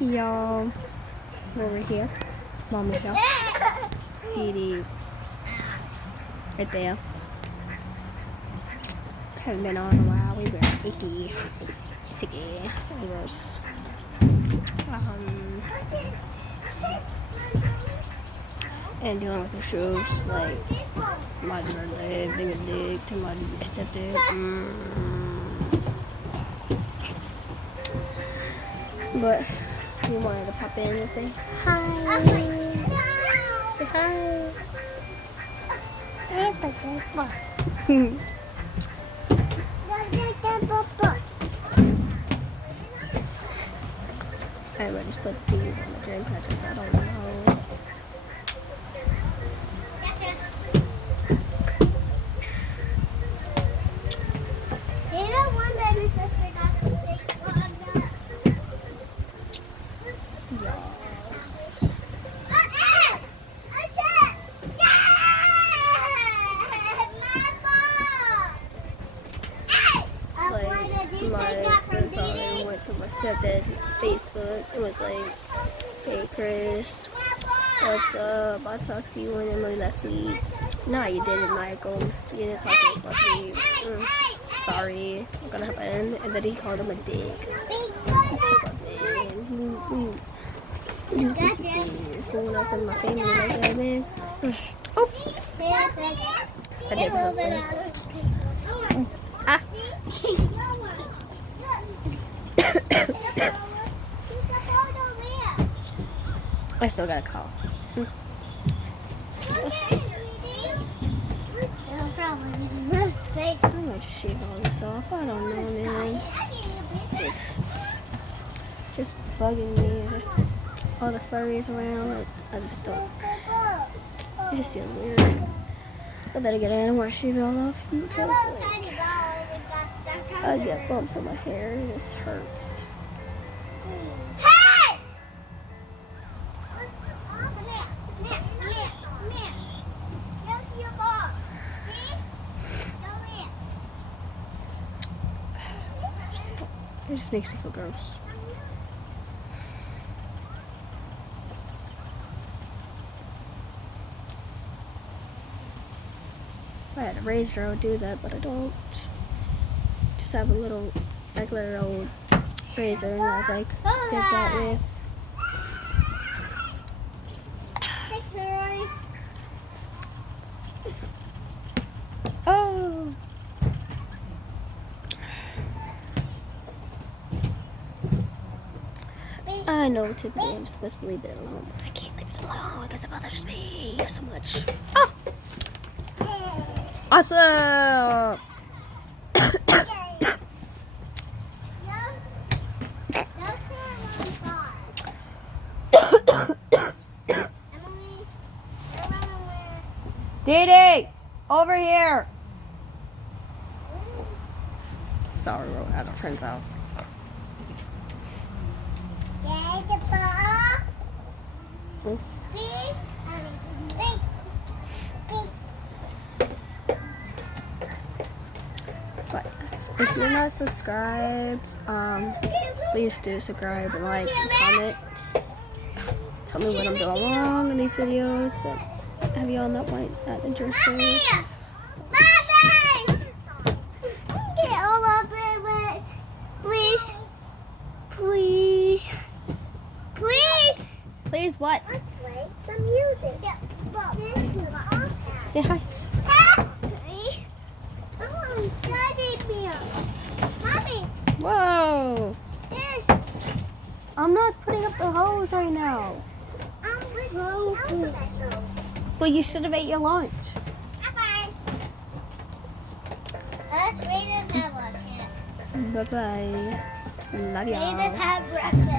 Y'all, over here. Mommy's here. Dee-Dee's right there. Haven't been on in a while. We were icky, sicky, gross. And dealing with the shoes, like my leg, bigger leg to my stepdad. But we wanted to pop in and say hi. Say hi. I just put these on the dream catchers. I don't know. To my stepdad's Facebook. It was like, hey Chris, what's up? I talked to you and Emily last week. No, you didn't, Michael. You didn't talk to us last week. Sorry, I'm gonna happen. And then he called him a dick. It's going on to my family like that, man. Oh, I did ah. I still got a call. I'm gonna just shave all this off. I don't know, man. It's just bugging me. Just all the flurries around. I just don't. It just feels weird. But then again, I don't want to shave it all off because I get bumps on my hair. It just hurts. It just makes me feel gross. If I had a razor, I would do that, but I don't. Just have a little regular old razor, and I like did that with. Oh. I know typically I'm supposed to leave it alone, but I can't leave it alone because it bothers me so much. Oh! Awesome! Dee-Dee! Over here! Sorry, we're at a friend's house. But if you're not subscribed, please do subscribe and like and comment. Tell me what I'm doing wrong in these videos that have y'all not interested. Get all of it, please, please, please. Please what? Let's play some music. Say hi. Mommy. Whoa. Yes. I'm not putting up the hose right now. Well, you should have ate your lunch. Bye-bye. Let's wait and have lunch. Bye-bye. Love y'all. Wait and have breakfast.